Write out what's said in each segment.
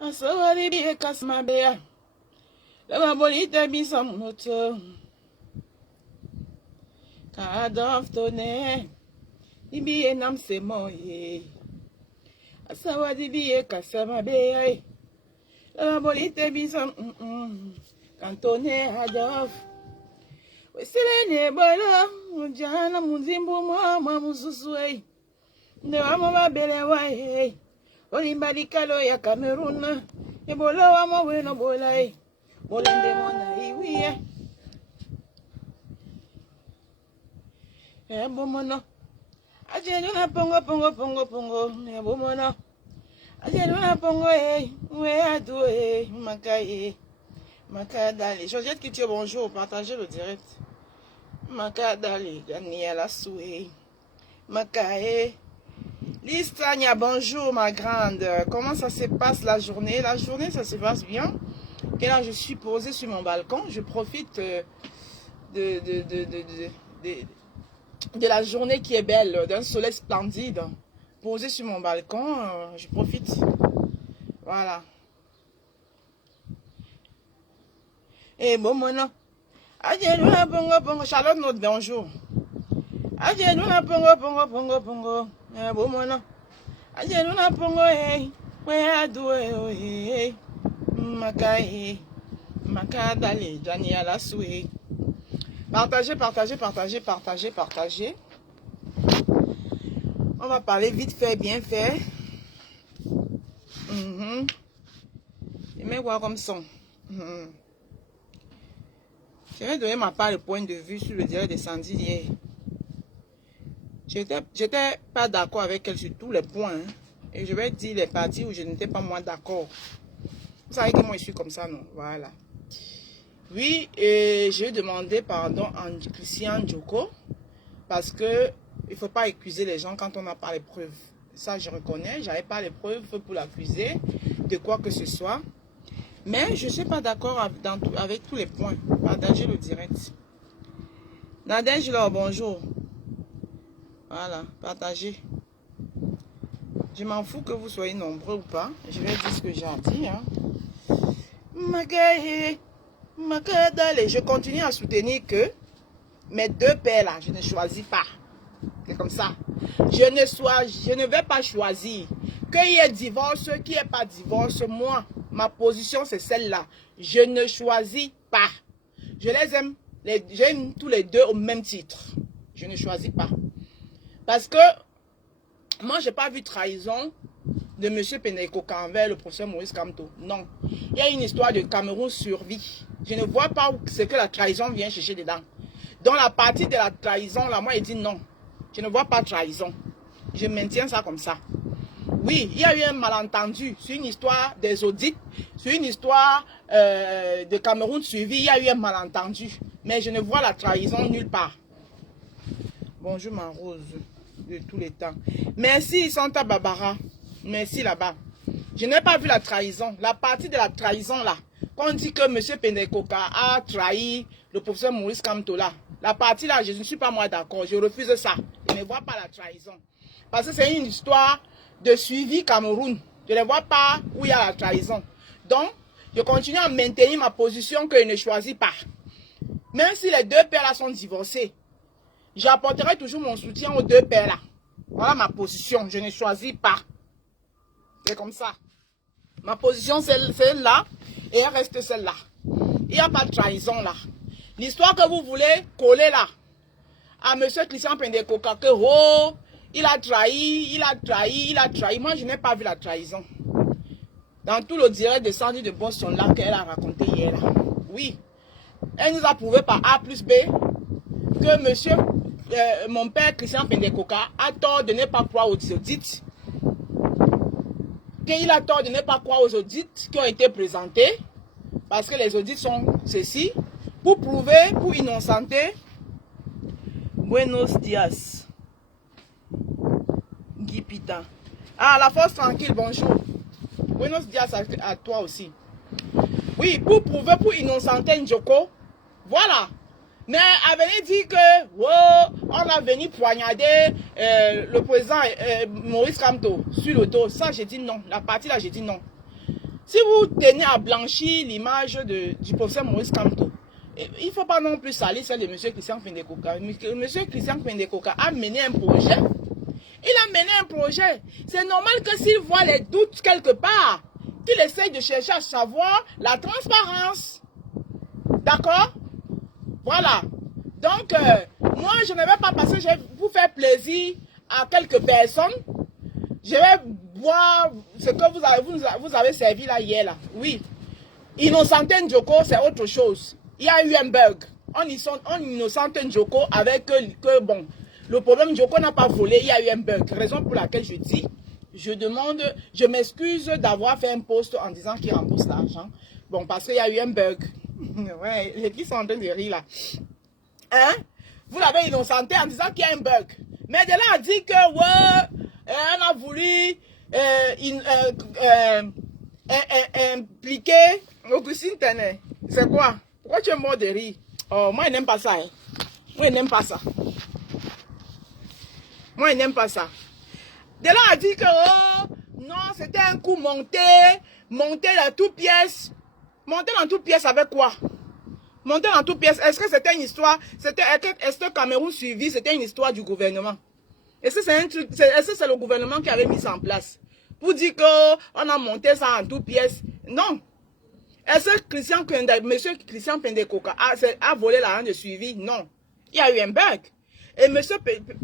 Asawari biye kasma beya. Lama bolita bisa moto. Kadaf tone. Ibiye nam se moye. Asawari biye kasma beya. Lama bolita bisa kantone hadaf. Weselene bola. Ujana muzimbu mama mususwe. Ndewa mama bele wae. Olimbalikalo ya Cameroon. Ebola wa maweno bola Bolande mona iwiye. Bomono. Ajenu na pongo pongo pongo pongo. Bomono. Ajenu na pongo we ado makaye. Makadali. Georgette Kitio, bonjour. Partagez le direct. Makadali. Daniela Soué. Makaye. Listania, bonjour ma grande. Comment ça se passe la journée? La journée, ça se passe bien. Et là, je suis posée sur mon balcon. Je profite de la journée qui est belle, d'un soleil splendide. Posée sur mon balcon, je profite. Voilà. Et bon, mon Charlotte, notre bonjour. Pongo. Bomona. Ajenuna pongo we do Makai. Makadali, Daniela Soué. Partagez. On va parler vite fait, bien fait. Mais quoi comme son. Je vais donner ma part de point de vue sur le direct de Sandy hier. J'étais pas d'accord avec elle sur tous les points. Hein. Et je vais dire les parties où je n'étais pas moins d'accord. Vous savez que moi je suis comme ça, non? Voilà. Oui, et j'ai demandé pardon à Christian Djoko. Parce que il ne faut pas accuser les gens quand on n'a pas les preuves. Ça, je reconnais. Je n'avais pas les preuves pour l'accuser de quoi que ce soit. Mais je ne suis pas d'accord avec tous les points. Partagez le direct. Nadège, bonjour. Voilà, partagez. Je m'en fous que vous soyez nombreux ou pas. Je vais dire ce que j'ai à dire. Hein. Makadale. Je continue à soutenir que mes deux pères là, je ne choisis pas. C'est comme ça. Je ne vais pas choisir. Qu'il y ait divorce, qu'il n'y ait pas divorce, moi, ma position c'est celle-là. Je ne choisis pas. Je les aime. J'aime tous les deux au même titre. Je ne choisis pas. Parce que moi, je n'ai pas vu trahison de M. Penekoka envers le professeur Maurice Kamto. Non. Il y a une histoire de Cameroun survie. Je ne vois pas ce que la trahison vient chercher dedans. Dans la partie de la trahison, là, moi, il dit non. Je ne vois pas trahison. Je maintiens ça comme ça. Oui, il y a eu un malentendu sur une histoire des audits, sur une histoire de Cameroun suivi. Il y a eu un malentendu. Mais je ne vois la trahison nulle part. Bonjour, ma rose de tous les temps. Merci, Santa Barbara. Merci là-bas. Je n'ai pas vu la trahison. La partie de la trahison, là. Quand on dit que M. Penekoka a trahi le professeur Maurice Kamto, là. La partie là, je ne suis pas moi d'accord. Je refuse ça. Je ne vois pas la trahison. Parce que c'est une histoire de suivi Cameroun. Je ne vois pas où il y a la trahison. Donc, je continue à maintenir ma position que je ne choisis pas. Même si les deux pères là sont divorcés, j'apporterai toujours mon soutien aux deux pères là. Voilà ma position. Je ne choisis pas. C'est comme ça. Ma position c'est celle-là et elle reste celle-là. Il n'y a pas de trahison là. L'histoire que vous voulez coller là à M. Christian Penekoka que oh, il a trahi. Moi, je n'ai pas vu la trahison. Dans tout le direct de Sandy de Boston là qu'elle a raconté hier là. Oui. Elle nous a prouvé par A plus B que monsieur, mon père Christian Penekoka a tort de ne pas croire aux audits. Qu'il a tort de ne pas croire aux audits qui ont été présentés. Parce que les audits sont ceci. Pour prouver, pour innocenter. Buenos dias. Guy Pita. Ah, la force tranquille, bonjour. Buenos dias à toi aussi. Oui, pour prouver, pour innocenter Njoko. Voilà. Mais à venir dire que, oh, on a venu poignarder le président Maurice Kamto sur le dos. Ça, j'ai dit non. La partie là, j'ai dit non. Si vous tenez à blanchir l'image du professeur Maurice Kamto, il ne faut pas non plus salir celle de M. Christian Pendekoka. M. Christian Pendekoka a mené un projet. Il a mené un projet. C'est normal que s'il voit les doutes quelque part, qu'il essaye de chercher à savoir la transparence. D'accord? Voilà. Donc, moi, je ne vais pas passer, je vais vous faire plaisir à quelques personnes. Je vais boire ce que vous avez servi là hier. Là. Oui. Innocente Njoko, c'est autre chose. Il y a eu un bug. On innocente Njoko avec que bon, le problème Njoko n'a pas volé, il y a eu un bug. Raison pour laquelle je dis, je m'excuse d'avoir fait un post en disant qu'il rembourse l'argent. Bon, parce qu'il y a eu un bug. Ouais, les filles sont en train de rire là. Hein? Vous l'avez innocenté en disant qu'il y a un bug. Mais de là à dire que, ouais, on a voulu impliquer Augustine Tenet. C'est quoi? Pourquoi tu es mort de rire? Oh, moi, je n'aime pas ça. Hein. Moi, je n'aime pas ça. Moi, je n'aime pas ça. De là à dire que, oh, non, c'était un coup monté dans toute pièce. Monté dans toute pièce avec quoi? Monté dans toute pièce. Est-ce que c'était une histoire? Est-ce que Cameroun suivi, c'était une histoire du gouvernement? Est-ce que c'est un truc? Est-ce que c'est le gouvernement qui avait mis ça en place? Pour dire qu'on a monté ça en toute pièce? Non. Est-ce que M. Christian Pendekoka a volé l'argent de suivi? Non. Il y a eu un bug. Et M.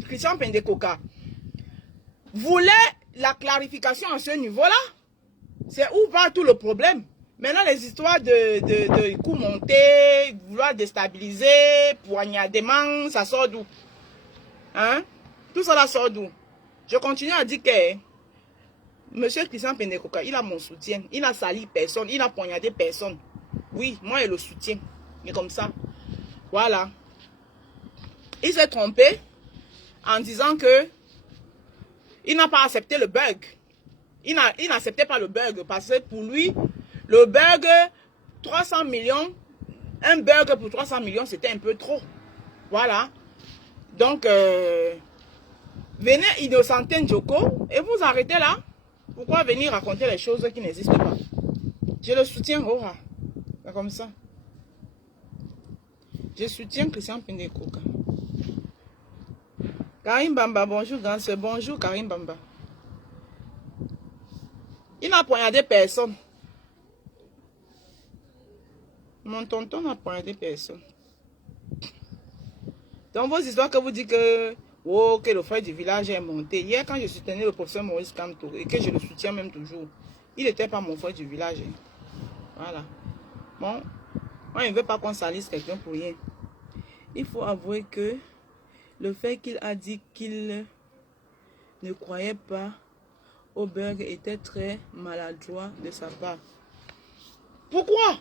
Christian Pendekoka voulait la clarification à ce niveau-là. C'est où va tout le problème. Maintenant, les histoires de coups montés, vouloir déstabiliser, poignardement, ça sort d'où? Hein? Tout ça là sort d'où? Je continue à dire que M. Christian Pendekoka, il a mon soutien. Il a sali personne, il a poignardé personne. Oui, moi, je le soutiens. Mais comme ça. Voilà. Il s'est trompé en disant que il n'a pas accepté le bug. Il n'acceptait pas le bug parce que pour lui, le bug, 300 millions, un bug pour 300 millions, c'était un peu trop. Voilà. Donc, venez innocenter Njoko et vous arrêtez là. Pourquoi venir raconter les choses qui n'existent pas? Je le soutiens, oh, c'est comme ça. Je soutiens Christian Pendekoka. Karim Bamba, bonjour, grand sœur. Bonjour, Karim Bamba. Il n'a poignardé personne. Mon tonton n'a poignardé personne. Dans vos histoires que vous dites que, oh, que le frère du village est monté. Hier, quand je soutenais le professeur Maurice Kamto, et que je le soutiens même toujours, il n'était pas mon frère du village. Voilà. Bon, moi, je ne veux pas qu'on salisse quelqu'un pour rien. Il faut avouer que le fait qu'il a dit qu'il ne croyait pas au bug était très maladroit de sa part. Pourquoi?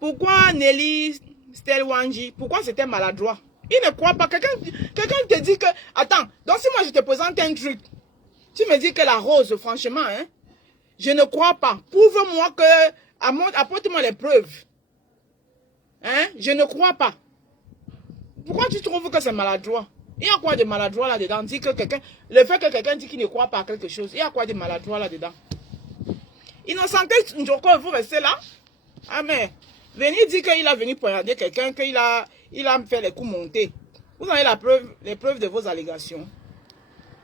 Pourquoi Nelly Stelwanji? Pourquoi c'était maladroit? Il ne croit pas. Quelqu'un te dit que... Attends, donc si moi je te présente un truc, tu me dis que la rose, franchement, hein, je ne crois pas. Prouve-moi que... Apporte-moi les preuves. Hein? Je ne crois pas. Pourquoi tu trouves que c'est maladroit? Il y a quoi de maladroit là-dedans? Le fait que quelqu'un dit qu'il ne croit pas à quelque chose, il y a quoi de maladroit là-dedans? Innocenté Njoko, vous restez là? Ah mais, venez dire qu'il a venu poignarder quelqu'un, qu'il a fait les coups montés. Vous avez les preuves de vos allégations.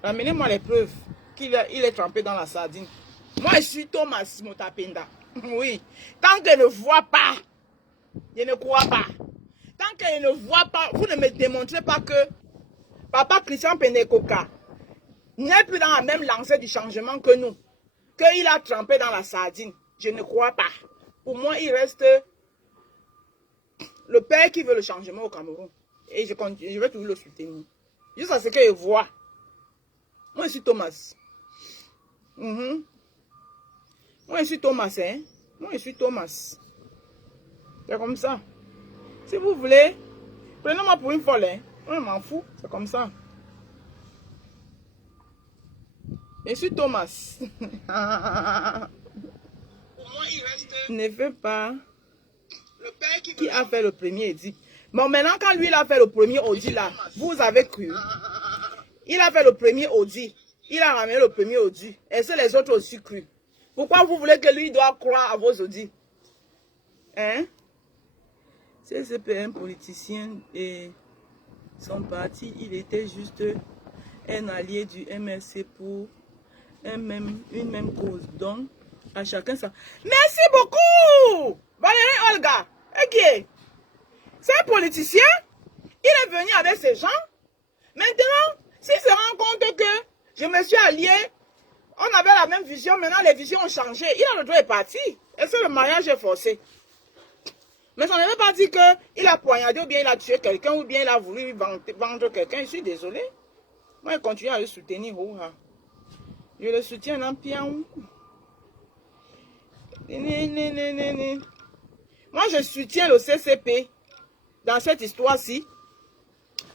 Ramenez-moi les preuves qu'il est trempé dans la sardine. Moi, je suis Thomas Motapenda. Oui. Tant que je ne vois pas, je ne crois pas. Tant que je ne vois pas, vous ne me démontrez pas que Papa Christian Pendekoka n'est plus dans la même lancée du changement que nous. Qu'il a trempé dans la sardine. Je ne crois pas. Pour moi, il reste le père qui veut le changement au Cameroun. Et je vais toujours le soutenir. Juste à ce que je vois. Moi, je suis Thomas. Moi, je suis Thomas, hein. Moi, je suis Thomas. C'est comme ça. Si vous voulez, prenez-moi pour une folle, hein. Moi, je m'en fous. C'est comme ça. Je suis Thomas. Ne fait pas. Le père qui a fait le premier Audi. Bon, maintenant, quand lui, il a fait le premier Audi, là, vous avez cru. Il a fait le premier Audi. Il a ramené le premier Audi. Est-ce que les autres aussi cru? Pourquoi vous voulez que lui doit croire à vos audits? Hein? CCP, un politicien et son parti, il était juste un allié du MRC pour une même cause. Donc, à chacun ça. Merci beaucoup! Valérie Olga. Ok. C'est un politicien. Il est venu avec ses gens. Maintenant, s'il se rend compte que je me suis allié, on avait la même vision, maintenant les visions ont changé. Il a le droit de partir. Est-ce que le mariage est forcé? Mais ça ne veut pas dire qu'il a poignardé ou bien il a tué quelqu'un ou bien il a voulu vendre quelqu'un. Je suis désolé. Moi, je continue à le soutenir. Je le soutiens en pion. Moi, je soutiens le CCP dans cette histoire-ci.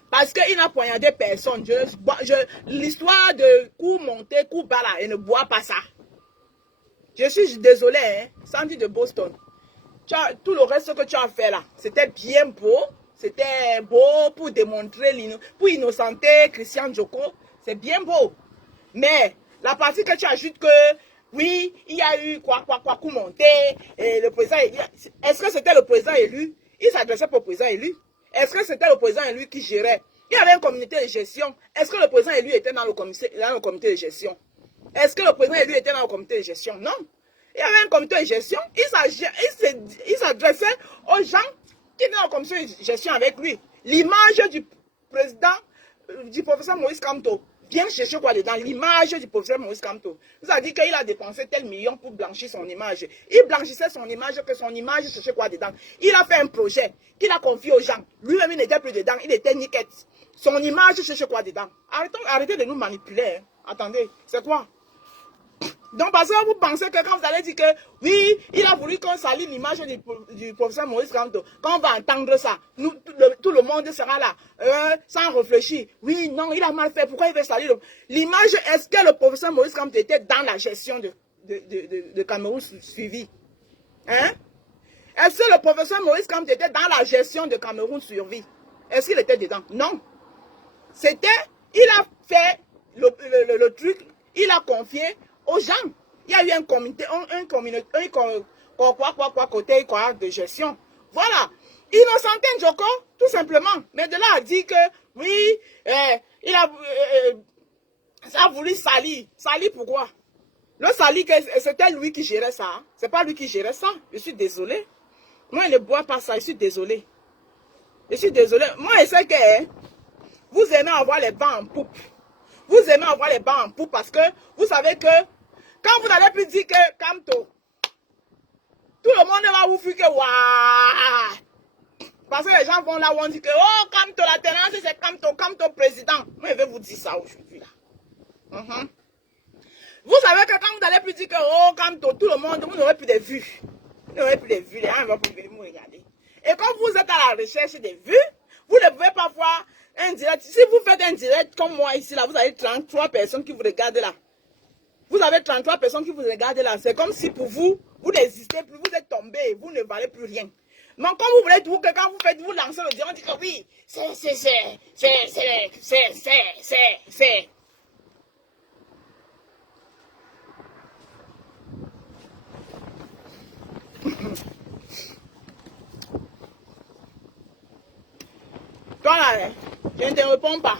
Parce qu'il n'a poignardé personne. L'histoire de coup monté, coup bas là, il ne boit pas ça. Je suis désolé, hein. Sandy de Boston. Tout le reste que tu as fait là, c'était bien beau. C'était beau pour démontrer, pour innocenter Christian Djoko. C'est bien beau. Mais la partie que tu ajoutes que, oui, il y a eu coup monté, et le président, est-ce que c'était le président élu? Il s'adressait pour le président élu. Est-ce que c'était le président élu qui gérait? Il y avait un comité de gestion. Est-ce que le président élu était dans le comité de gestion? Est-ce que le président élu était dans le comité de gestion? Non. Il y avait un comité de gestion. Il s'adressait aux gens qui étaient dans le comité de gestion avec lui. L'image du président, du professeur Maurice Kamto, vient chercher quoi dedans? L'image du professeur Maurice Kamto. Vous avez dit qu'il a dépensé tel million pour blanchir son image. Il blanchissait son image, que son image cherchait quoi dedans? Il a fait un projet qu'il a confié aux gens. Lui-même, il n'était plus dedans, il était niquette. Son image cherchait quoi dedans? Arrêtez de nous manipuler. Hein. Attendez, c'est quoi? Donc, parce que vous pensez que quand vous allez dire que oui, il a voulu qu'on salit l'image du professeur Maurice Kamto, quand on va entendre ça, tout le monde sera là, sans réfléchir. Oui, non, il a mal fait. Pourquoi il veut salir l'image? Est-ce que le professeur Maurice Kamto était dans la gestion de Cameroun suivi? Hein? Est-ce que le professeur Maurice Kamto était dans la gestion de Cameroun suivi? Est-ce qu'il était dedans? Non. C'était, il a fait le truc, il a confié aux gens. Il y a eu un comité, côté de gestion. Voilà. Innocenté Djoko, tout simplement. Mais de là à dire que, oui, il a voulu salir. Salir pourquoi? Le salir, c'était lui qui gérait ça. Hein? C'est pas lui qui gérait ça. Je suis désolé. Moi, il ne boit pas ça. Je suis désolé. Je suis désolé. Moi, je sais que vous aimez avoir les bancs en poupe. Vous aimez avoir les bancs en poupe parce que vous savez que quand vous n'allez plus dire que Kamto, tout le monde va vous fuir que waouh. Parce que les gens vont là où on dit que oh Kamto, la tendance c'est Kamto président. Moi je vais vous dire ça aujourd'hui là. Vous savez que quand vous n'allez plus dire que oh Kamto, tout le monde, vous n'aurez plus de vues. Vous n'aurez plus de vues, les gens vont plus venir vous regarder. Et quand vous êtes à la recherche des vues, vous ne pouvez pas voir un direct. Si vous faites un direct comme moi ici là, vous avez 33 personnes qui vous regardent là. Vous avez 33 personnes qui vous regardent là. C'est comme si pour vous, vous n'existez plus, vous est tombé, vous ne valez plus rien. Mais quand vous voulez tout, que quand vous lancez le direct, on dit que oui, c'est. Toi là, je ne te réponds pas.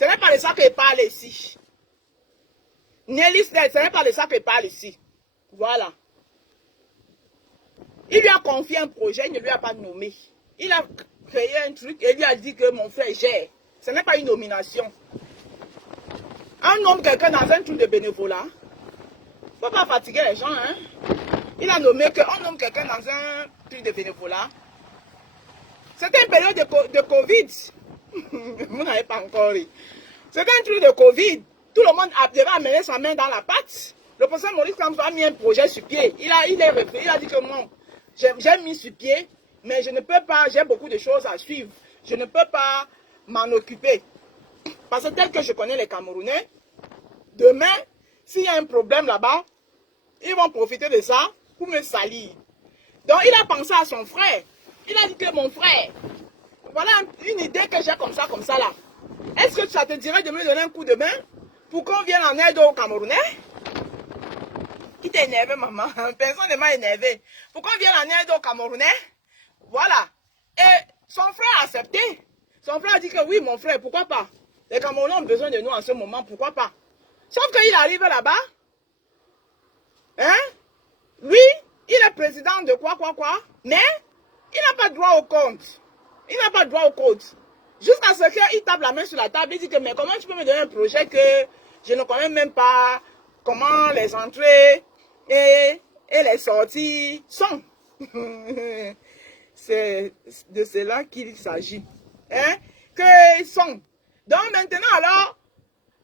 Ce n'est pas de ça que je parle ici. Nelly Snell, ce n'est pas de ça que je parle ici. Voilà. Il lui a confié un projet, il ne lui a pas nommé. Il a créé un truc et lui a dit que mon frère gère. Ce n'est pas une nomination. On nomme quelqu'un dans un truc de bénévolat. Il ne faut pas fatiguer les gens. Hein? Il a nommé qu'on nomme quelqu'un dans un truc de bénévolat. C'était une période de Covid. Vous n'avez pas encore ri. C'était un truc de Covid. Tout le monde devait amener sa main dans la pâte. Le professeur Maurice Kamto a mis un projet sur pied. Il a dit que moi, j'ai mis sur pied, mais je ne peux pas, j'ai beaucoup de choses à suivre. Je ne peux pas m'en occuper. Parce que tel que je connais les Camerounais, demain, s'il y a un problème là-bas, ils vont profiter de ça pour me salir. Donc il a pensé à son frère. Il a dit que mon frère, voilà une idée que j'ai comme ça là. Est-ce que ça te dirait de me donner un coup de main pour qu'on vienne en aide aux Camerounais? Qui t'a énervé, maman? Personne ne m'a énervé. Pourquoi on vient en aide aux Camerounais? Voilà. Et son frère a accepté. Son frère a dit que oui, mon frère, pourquoi pas? Les Camerounais ont besoin de nous en ce moment, pourquoi pas? Sauf qu'il arrive là-bas. Hein? Oui, il est président de quoi, mais il n'a pas droit au compte. Il n'a pas droit au compte. Jusqu'à ce qu'il tape la main sur la table et dit que mais comment tu peux me donner un projet que je ne connais même pas comment les entrées et les sorties sont. C'est de cela qu'il s'agit. Hein? Que sont. Donc maintenant alors,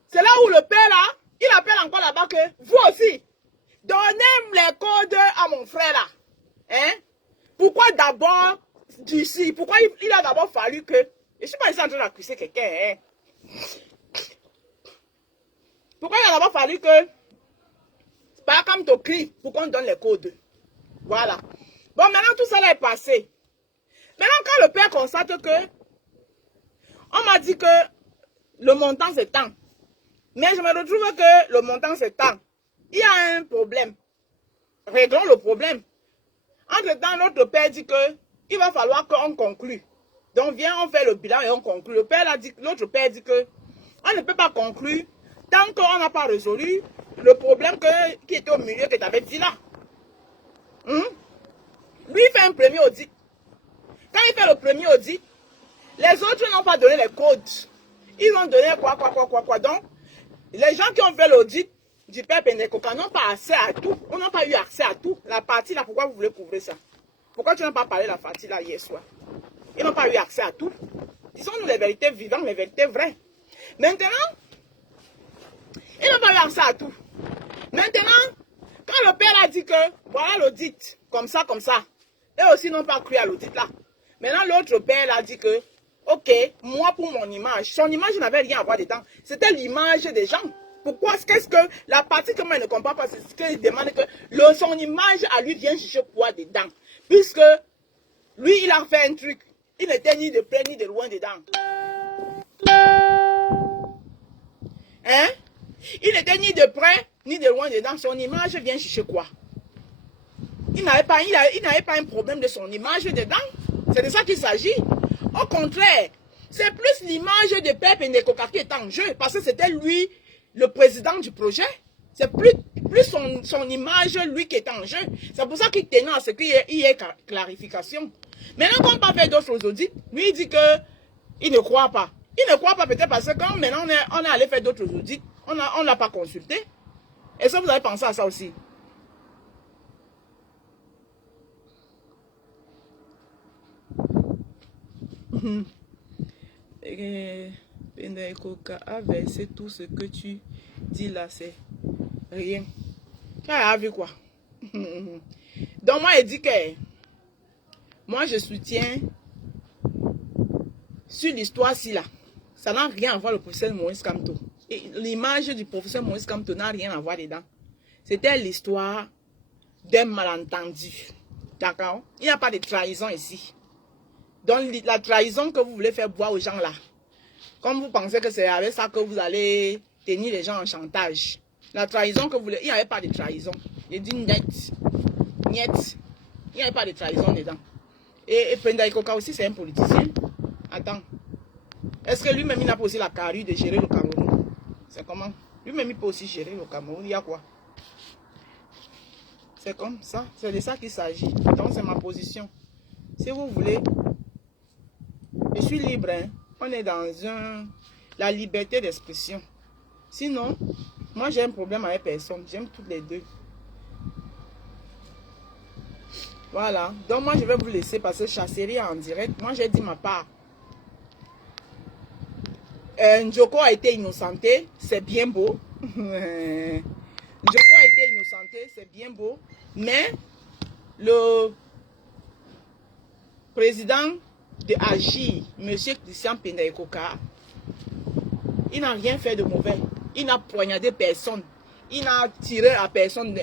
c'est là où le père là, il appelle encore là-bas que vous aussi, donnez les codes à mon frère là. Hein? Pourquoi d'abord d'ici? Pourquoi il a d'abord fallu que... Je ne suis pas ici en train d'accuser quelqu'un. Hein? Pourquoi il a d'abord fallu que... Par comme tu cries pour qu'on donne les codes. Voilà. Bon, maintenant tout ça là est passé. Maintenant quand le père constate que... On m'a dit que le montant c'est tant. Mais je me retrouve que le montant c'est tant. Il y a un problème. Réglons le problème. Entre-temps, notre père dit que il va falloir qu'on conclue. Donc, viens, on fait le bilan et on conclut. L'autre père dit que on ne peut pas conclure tant qu'on n'a pas résolu le problème qui était au milieu que tu avais dit là. Lui, il fait un premier audit. Quand il fait le premier audit, les autres n'ont pas donné les codes. Ils ont donné quoi. Donc, les gens qui ont fait l'audit du père Pendekoka n'ont pas accès à tout. On n'a pas eu accès à tout. La partie là, pourquoi vous voulez couvrir ça? Pourquoi tu n'as pas parlé de la partie là hier soir? Ils n'ont pas eu accès à tout. Disons-nous les vérités vivantes, les vérités vraies. Maintenant, ils n'ont pas eu accès à tout. Maintenant, quand le père a dit que voilà l'audit, comme ça, eux aussi n'ont pas cru à l'audit là. Maintenant, l'autre père a dit que, ok, moi pour mon image, son image n'avait rien à voir dedans. C'était l'image des gens. Pourquoi? Qu'est-ce que la partie que moi je ne comprends pas, c'est ce qu'il demande que son image à lui vient chercher quoi dedans. Puisque lui, il a fait un truc. Il n'était ni de près ni de loin dedans. Hein? Il n'était ni de près ni de loin dedans. Son image vient chercher quoi? Il n'avait pas un problème de son image dedans. C'est de ça qu'il s'agit. Au contraire, c'est plus l'image de Père Pendekoka qui est en jeu. Parce que c'était lui, le président du projet. C'est plus son image, lui, qui est en jeu. C'est pour ça qu'il tenait à ce qu'il y ait clarification. Maintenant, quand on va faire d'autres audits, lui, il dit qu'il ne croit pas. Il ne croit pas peut-être parce que quand maintenant on est allé faire d'autres audits, on ne l'a pas consulté. Est-ce que vous avez pensé à ça aussi? Pendekoka a versé tout ce que tu dis là, c'est rien. Tu as vu quoi? Donc moi, il dit que moi, je soutiens sur l'histoire-ci là. Ça n'a rien à voir le professeur Maurice Kamto. L'image du professeur Maurice Kamto n'a rien à voir dedans. C'était l'histoire d'un malentendu. D'accord? Il n'y a pas de trahison ici. Donc la trahison que vous voulez faire boire aux gens là, comme vous pensez que c'est avec ça que vous allez tenir les gens en chantage. La trahison que vous voulez, il n'y avait pas de trahison. Il dit net. Il n'y avait pas de trahison dedans. Et Pendekoka aussi, c'est un politicien. Attends. Est-ce que lui-même, il n'a pas aussi la carrure de gérer le Cameroun? C'est comment? Lui-même, il peut aussi gérer le Cameroun. Il y a quoi? C'est comme ça. C'est de ça qu'il s'agit. Donc, c'est ma position. Si vous voulez, je suis libre. Hein? On est dans la liberté d'expression. Sinon, moi, j'ai un problème avec personne. J'aime toutes les deux. Voilà. Donc, moi, je vais vous laisser parce que chasserie en direct. Moi, j'ai dit ma part. Njoko a été innocenté. C'est bien beau. Njoko a été innocenté. C'est bien beau. Mais le président de Agir, M. Christian Pendekoka, il n'a rien fait de mauvais. Il n'a poignardé personne. Il n'a tiré à personne.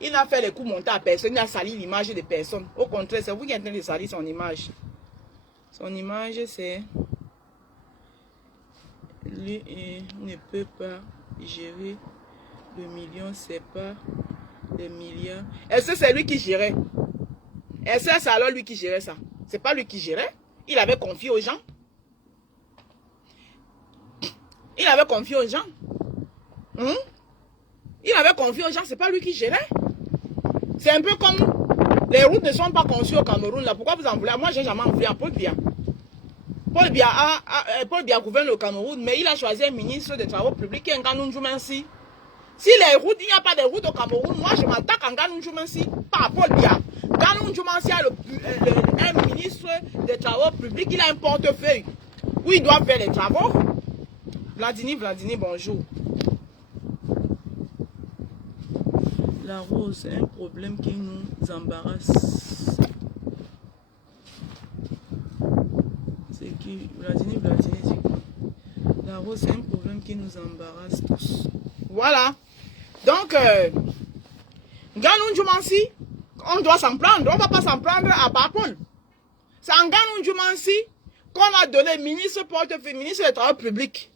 Il n'a fait les coups montés à personne. Il n'a sali l'image de personne. Au contraire, c'est vous qui êtes en train de salir son image. Son image, c'est... Lui, il ne peut pas gérer le million. C'est pas des milliards. Est-ce que c'est lui qui gérait? Est-ce que c'est alors lui qui gérait ça? C'est pas lui qui gérait. Il avait confié aux gens. Il avait confié aux gens. Il avait confié aux gens, c'est pas lui qui gérait. C'est un peu comme les routes ne sont pas conçues au Cameroun. Là. Pourquoi vous en voulez? Moi, j'ai jamais en voulu à Paul Biya. Paul Biya gouverne le Cameroun, mais il a choisi un ministre des Travaux publics qui est Nganou Djoumensi. Si les routes, il n'y a pas de routes au Cameroun, moi je m'attaque à Nganou Djoumensi, pas à Paul Biya. Nganou Djoumensi a un ministre des Travaux publics, il a un portefeuille où il doit faire les travaux. Vladini, bonjour. La rose, c'est un problème qui nous embarrasse. C'est qui Vladini, la rose, c'est un problème qui nous embarrasse tous. Voilà. Donc, Nganou Djoumensi, on doit s'en prendre. On ne va pas s'en prendre à Paul. C'est en Nganou Djoumensi qu'on a donné ministre portefeuille, ministre des Travaux publics.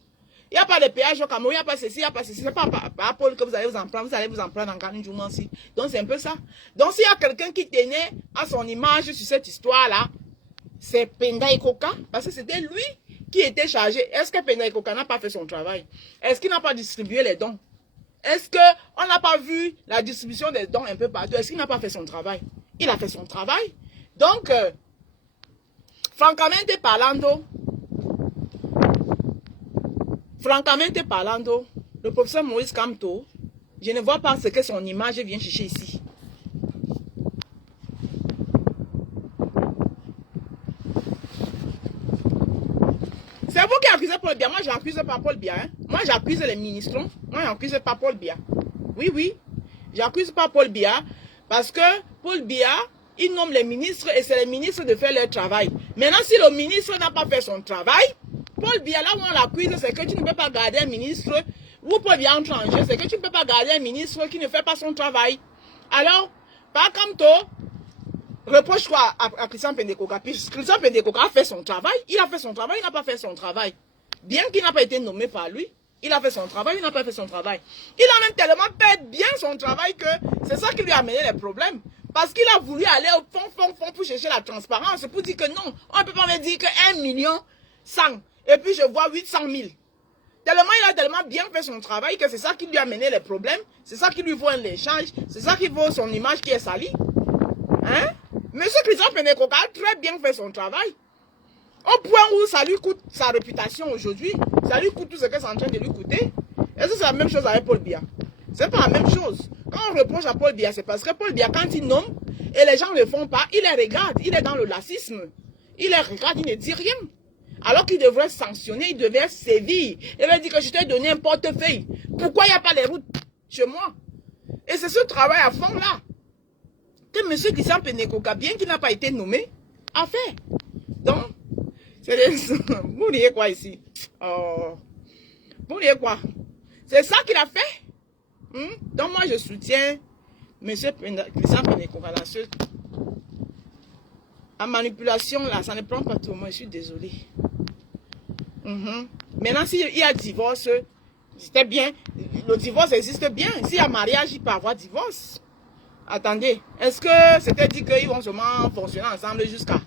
Il n'y a pas de péage au Cameroun, il n'y a pas ceci, il n'y a pas ceci. Ce n'est pas à Paul que vous allez vous en prendre en Nganou Djoumensi. Donc c'est un peu ça. Donc s'il y a quelqu'un qui tenait à son image sur cette histoire-là, c'est Penda Ikoka, parce que c'était lui qui était chargé. Est-ce que Penda Ikoka n'a pas fait son travail? Est-ce qu'il n'a pas distribué les dons? Est-ce qu'on n'a pas vu la distribution des dons un peu partout? Est-ce qu'il n'a pas fait son travail? Il a fait son travail. Donc, francamente parlando, le professeur Maurice Kamto, je ne vois pas ce que son image vient chercher ici. C'est vous qui accusez Paul Biya. Moi, je n'accuse pas Paul Biya. Hein? Moi, j'accuse les ministres. Moi, je n'accuse pas Paul Biya. Oui. J'accuse pas Paul Biya parce que Paul Biya, il nomme les ministres et c'est les ministres de faire leur travail. Maintenant, si le ministre n'a pas fait son travail, Paul Biya, là où on l'accuse, c'est que tu ne peux pas garder un ministre, ou Paul Biya entre en jeu, c'est que tu ne peux pas garder un ministre qui ne fait pas son travail. Alors, par Kamto, reproche quoi à Christian Pendekoka? Christian Pendekoka a fait son travail, il a fait son travail, il n'a pas fait son travail. Bien qu'il n'a pas été nommé par lui, il a fait son travail, il n'a pas fait son travail. Il a même tellement fait bien son travail que c'est ça qui lui a amené les problèmes. Parce qu'il a voulu aller au fond pour chercher la transparence, pour dire que non, on ne peut pas me dire que 1 million 100, et puis je vois 800 000. Tellement il a tellement bien fait son travail que c'est ça qui lui a amené les problèmes, c'est ça qui lui vaut un échange, c'est ça qui vaut son image qui est salie. Hein? Monsieur Christian Pendekoka a très bien fait son travail. Au point où ça lui coûte sa réputation aujourd'hui, ça lui coûte tout ce que c'est en train de lui coûter. Est-ce que c'est la même chose avec Paul Biya? C'est pas la même chose. Quand on reproche à Paul Biya, c'est parce que Paul Biya, quand il nomme, et les gens ne le font pas, il les regarde, il est dans le lacisme. Il les regarde, il ne dit rien. Alors qu'il devrait sanctionner, il devrait sévir. Il va dire que je t'ai donné un portefeuille. Pourquoi il n'y a pas les routes chez moi? Et c'est ce travail à fond là que M. Christian Pendekoka, bien qu'il n'a pas été nommé, a fait. Donc, vous voyez quoi ici? Oh. Vous voyez quoi? C'est ça qu'il a fait. Donc moi je soutiens M. Christian Pendekoka là. La manipulation là, ça ne prend pas tout. Moi je suis désolée. Maintenant s'il y a divorce, c'était bien. Le divorce existe bien. S'il y a mariage, il peut y avoir divorce. Attendez, est-ce que c'était dit qu'ils vont seulement fonctionner ensemble jusqu'à...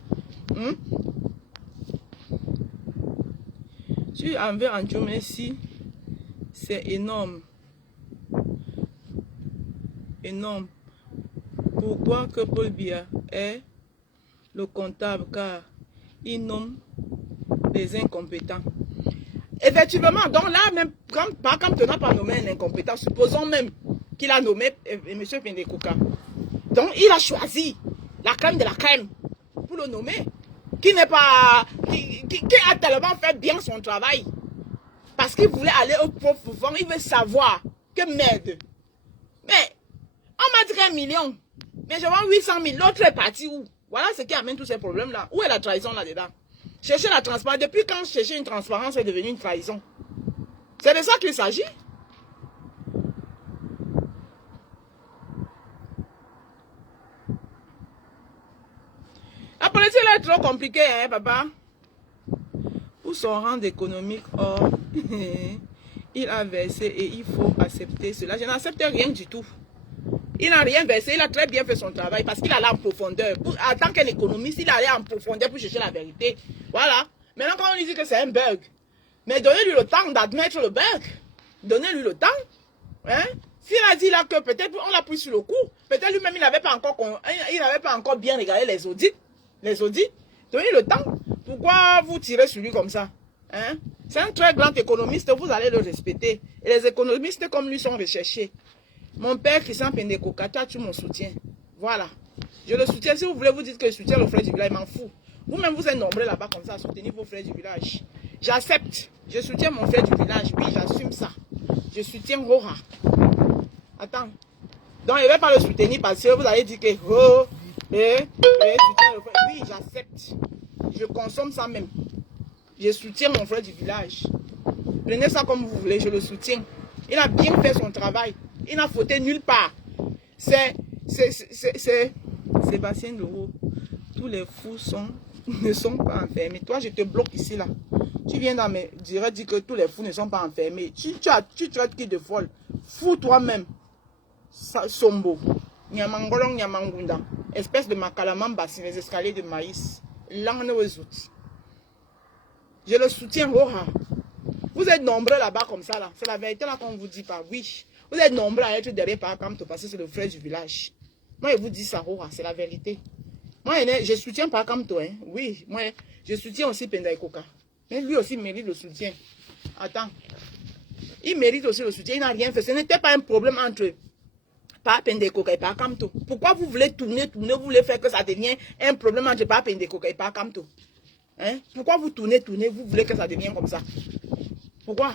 Tu en veux en Djoumensi, c'est énorme. Énorme. Pourquoi que Paul Biya est le comptable? Car il nomme des incompétents. Effectivement, donc là, même quand tu n'as pas nommé un incompétent, supposons même qu'il a nommé M. Pendekoka. Donc il a choisi la crème de la crème pour le nommer. Qui n'est pas... Qui a tellement fait bien son travail. Parce qu'il voulait aller au profond, il veut savoir que merde. Mais on m'a dit 1 million. Mais je vends 800 000. L'autre est parti où? Voilà ce qui amène tous ces problèmes-là. Où est la trahison là-dedans? Chercher la transparence. Depuis quand chercher une transparence est devenu une trahison? C'est de ça qu'il s'agit. La politique là est trop compliquée, hein, papa? Pour son rang économique, or, il a versé et il faut accepter cela. Je n'accepte rien du tout. Il n'a rien versé, il a très bien fait son travail parce qu'il allait en profondeur. En tant qu'un économiste, il allait en profondeur pour chercher la vérité. Voilà. Maintenant, quand on lui dit que c'est un bug, mais donnez-lui le temps d'admettre le bug. Donnez-lui le temps. Hein? S'il a dit là que peut-être on l'a pris sur le coup, peut-être lui-même il n'avait pas encore bien regardé les audits. Les audits. Donnez le temps. Pourquoi vous tirez sur lui comme ça? Hein? C'est un très grand économiste, vous allez le respecter. Et les économistes comme lui sont recherchés. Mon père Christian Pendekoka, tu mon soutien. Voilà. Je le soutiens. Si vous voulez vous dire que je soutiens le frère du village, je m'en fous. Vous-même, vous êtes nombreux là-bas comme ça à soutenir vos frères du village. J'accepte. Je soutiens mon frère du village. Oui, j'assume ça. Je soutiens Rora. Attends. Donc, je ne vais pas le soutenir parce que vous allez dire que oui, j'accepte. Je consomme ça même. Je soutiens mon frère du village. Prenez ça comme vous voulez, je le soutiens. Il a bien fait son travail. Il n'a fauté nulle part. C'est Sébastien Leroux. Tous les fous ne sont pas enfermés. Toi, je te bloque ici, là. Tu viens dans mes directs dire que tous les fous ne sont pas enfermés. Tu traites qui de folle? Fous toi-même. Sombo. Nyamangolong, Nyamangunda. Espèce de makalamamba sur les escaliers de maïs. Langue aux autres. Je le soutiens, Roha. Vous êtes nombreux là-bas comme ça, là. C'est la vérité là qu'on ne vous dit pas. Oui. Vous êtes nombreux à être derrière Parakamto parce que c'est le frère du village. Moi, je vous dis ça, Roha. C'est la vérité. Moi, je soutiens Parakamto. Hein. Oui. Moi, je soutiens aussi Pendaikoka. Mais lui aussi mérite le soutien. Attends. Il mérite aussi le soutien. Il n'a rien fait. Ce n'était pas un problème entre Pendaikoka et Parakamto. Pourquoi vous voulez tourner, vous voulez faire que ça devienne un problème entre Pendaikoka et Parakamto? Hein? Pourquoi vous tournez, vous voulez que ça devienne comme ça? Pourquoi?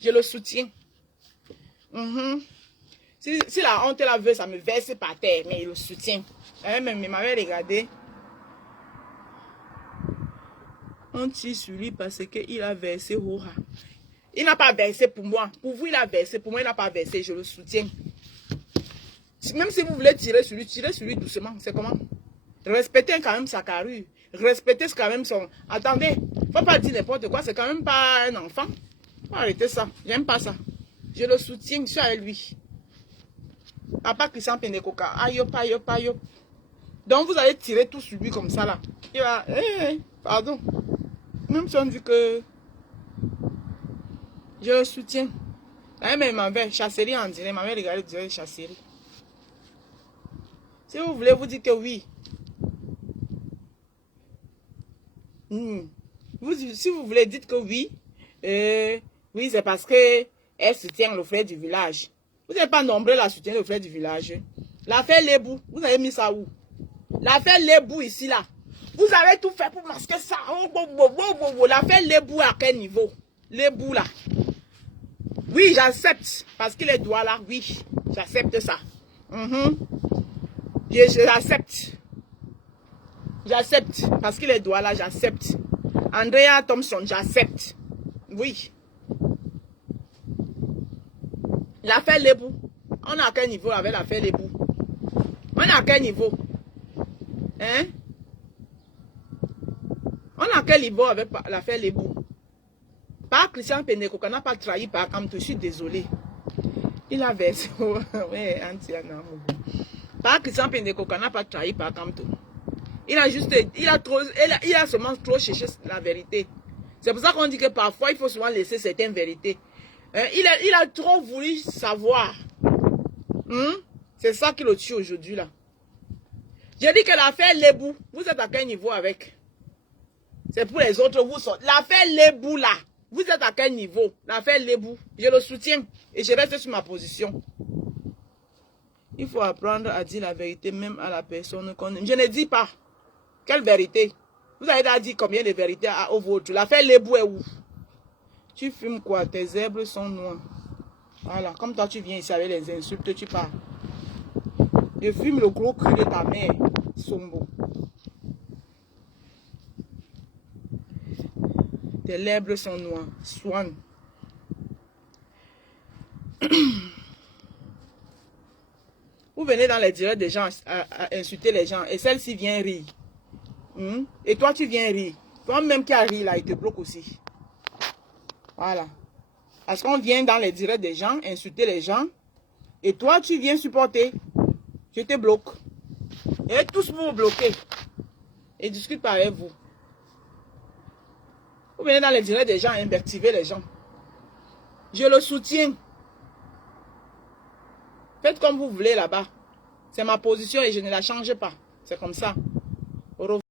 Je le soutiens. Si la honte la veut, ça me verse par terre, mais il le soutient. Même il m'avait regardé. On tire sur lui parce qu'il a versé Hora. Il n'a pas versé pour moi. Pour vous, il a versé. Pour moi, il n'a pas versé. Je le soutiens. Même si vous voulez tirer sur lui doucement. C'est comment? Respectez quand même sa carrure. Respectez quand même son... Attendez, faut pas dire n'importe quoi. C'est quand même pas un enfant. Faut arrêter ça. J'aime pas ça. Je le soutiens. Je suis avec lui. Papa Christian Pendekoka. Ayop, ayop, ayop. Donc vous allez tirer tout sur lui comme ça là. Il va... pardon. Même si on dit que... Je le soutiens. Mais il m'avait chasserie en direct. Il m'avait regardé direct chasserie. Si vous voulez vous dire que oui. Si vous voulez, dites que oui. Oui, c'est parce que elle soutient le frère du village. Vous n'êtes pas nombreux à soutenir le frère du village. L'affaire Lebou, vous avez mis ça où? L'affaire Lebou ici, là. Vous avez tout fait pour masquer ça. L'affaire Lebou à quel niveau? Lebou, là. Oui, j'accepte. Parce qu'il est droit là. Oui, j'accepte ça. J'accepte. J'accepte. Parce qu'il est droit là, j'accepte. Andrea Thompson, j'accepte. Oui. L'affaire Lebou. On a quel niveau avec l'affaire Lebou? On a quel niveau? Hein? On a quel niveau avec l'affaire Lebou? Par Christian Pendekoka n'a pas trahi par Kamto. Je suis désolé. Il a versé. Ouais, par Christian Pendekoka n'a pas trahi par Kamto. Il a seulement trop cherché la vérité. C'est pour ça qu'on dit que parfois il faut souvent laisser certaines vérités. Il a trop voulu savoir. C'est ça qui le tue aujourd'hui là. J'ai dit que l'affaire Lebou, vous êtes à quel niveau avec? C'est pour les autres, vous sortez. L'affaire Lebou là, vous êtes à quel niveau? L'affaire Lebou, je le soutiens et je reste sur ma position. Il faut apprendre à dire la vérité même à la personne qu'on aime. Je ne dis pas. Quelle vérité? Vous avez dit combien de vérités au vôtre? L'affaire Lebou est où? Tu fumes quoi? Tes zèbres sont noirs. Voilà, comme toi tu viens ici avec les insultes, tu pars. Je fume le gros cul de ta mère, Sombo. Tes lèvres sont noirs. Swan. Vous venez dans les directs des gens à insulter les gens et celle-ci vient rire. Et toi, tu viens rire. Toi-même qui as ri là, il te bloque aussi. Voilà. Parce qu'on vient dans les directs des gens, insulter les gens. Et toi, tu viens supporter. Je te bloque. Et tous vous bloquer. Et discute pas avec vous. Vous venez dans les directs des gens, invectiver les gens. Je le soutiens. Faites comme vous voulez là-bas. C'est ma position et je ne la change pas. C'est comme ça. Au revoir.